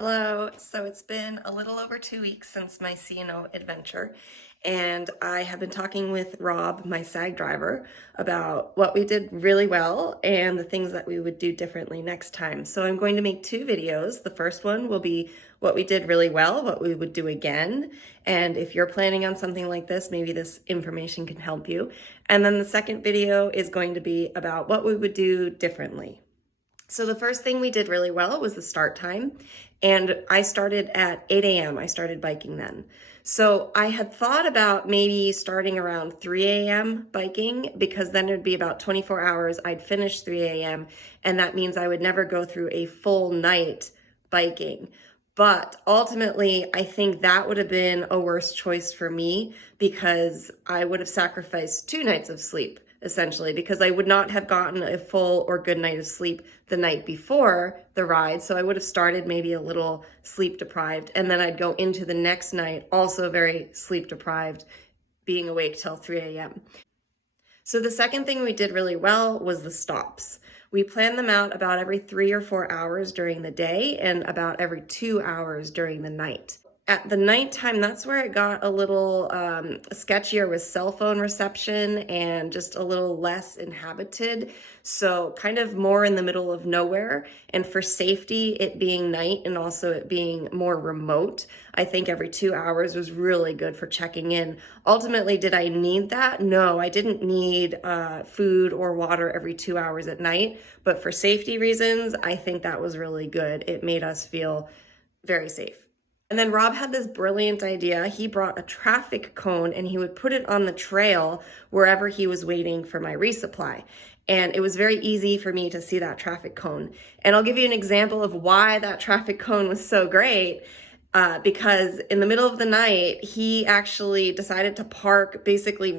Hello. So it's been a little over 2 weeks since my C&O adventure, and I have been talking with Rob, my SAG driver, about what we did really well and the things that we would do differently next time. So I'm going to make two videos. The first one will be what we did really well, what we would do again. And if you're planning on something like this, maybe this information can help you. And then the second video is going to be about what we would do differently. So the first thing we did really well was the start time. And I started at 8 a.m. I started biking then. So I had thought about maybe starting around 3 a.m. biking because then it'd be about 24 hours. I'd finish 3 a.m. and that means I would never go through a full night biking. But ultimately, I think that would have been a worse choice for me because I would have sacrificed 2 nights of sleep, essentially, because I would not have gotten a full or good night of sleep the night before the ride. So I would have started maybe a little sleep deprived, and then I'd go into the next night also very sleep deprived, being awake till 3 a.m. So the second thing we did really well was the stops. We planned them out about every 3 or 4 hours during the day and about every 2 hours during the night. At the nighttime, that's where it got a little sketchier with cell phone reception and just a little less inhabited. So kind of more in the middle of nowhere. And for safety, it being night and also it being more remote, I think every 2 hours was really good for checking in. Ultimately, did I need that? No, I didn't need food or water every 2 hours at night. But for safety reasons, I think that was really good. It made us feel very safe. And then Rob had this brilliant idea. He brought a traffic cone and he would put it on the trail wherever he was waiting for my resupply. And it was very easy for me to see that traffic cone. And I'll give you an example of why that traffic cone was so great. Because in the middle of the night, he actually decided to park basically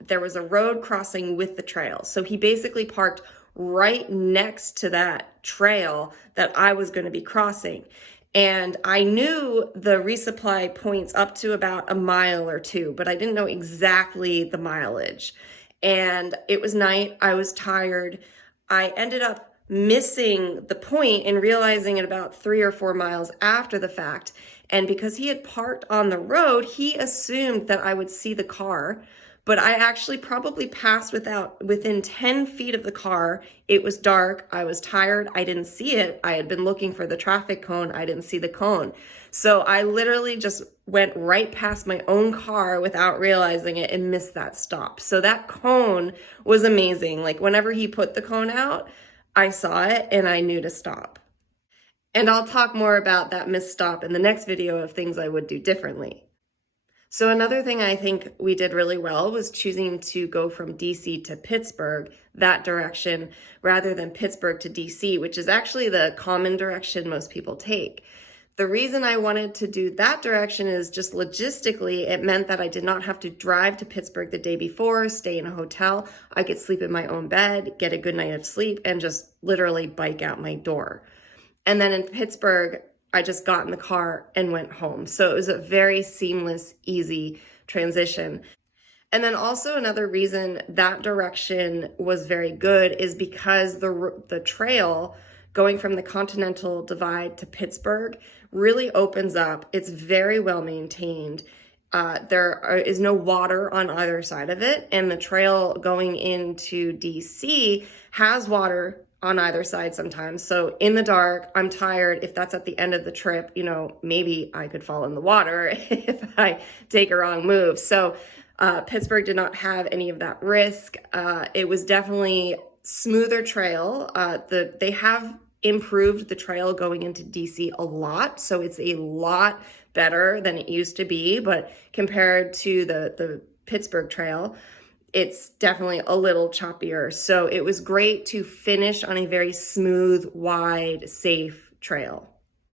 there was a road crossing with the trail. So he basically parked right next to that trail that I was going to be crossing. And I knew the resupply points up to about a mile or two, but I didn't know exactly the mileage. And it was night, I was tired. I ended up missing the point and realizing it about 3 or 4 miles after the fact. And because he had parked on the road, he assumed that I would see the car. But I actually probably passed within 10 feet of the car. It was dark. I was tired. I didn't see it. I had been looking for the traffic cone. I didn't see the cone. So I literally just went right past my own car without realizing it and missed that stop. So that cone was amazing. Like whenever he put the cone out, I saw it and I knew to stop. And I'll talk more about that missed stop in the next video of things I would do differently. So another thing I think we did really well was choosing to go from DC to Pittsburgh, that direction, rather than Pittsburgh to DC, which is actually the common direction most people take. The reason I wanted to do that direction is just logistically, it meant that I did not have to drive to Pittsburgh the day before, stay in a hotel. I could sleep in my own bed, get a good night of sleep, and just literally bike out my door. And then in Pittsburgh, I just got in the car and went home. So it was a very seamless, easy transition. And then also another reason that direction was very good is because the trail going from the Continental Divide to Pittsburgh really opens up. It's very well maintained. There is no water on either side of it. And the trail going into DC has water on either side sometimes. So in the dark, I'm tired. If that's at the end of the trip, maybe I could fall in the water if I take a wrong move. So Pittsburgh did not have any of that risk. It was definitely smoother trail. They have improved the trail going into DC a lot. So it's a lot better than it used to be. But compared to the Pittsburgh trail, it's definitely a little choppier. So it was great to finish on a very smooth, wide, safe trail.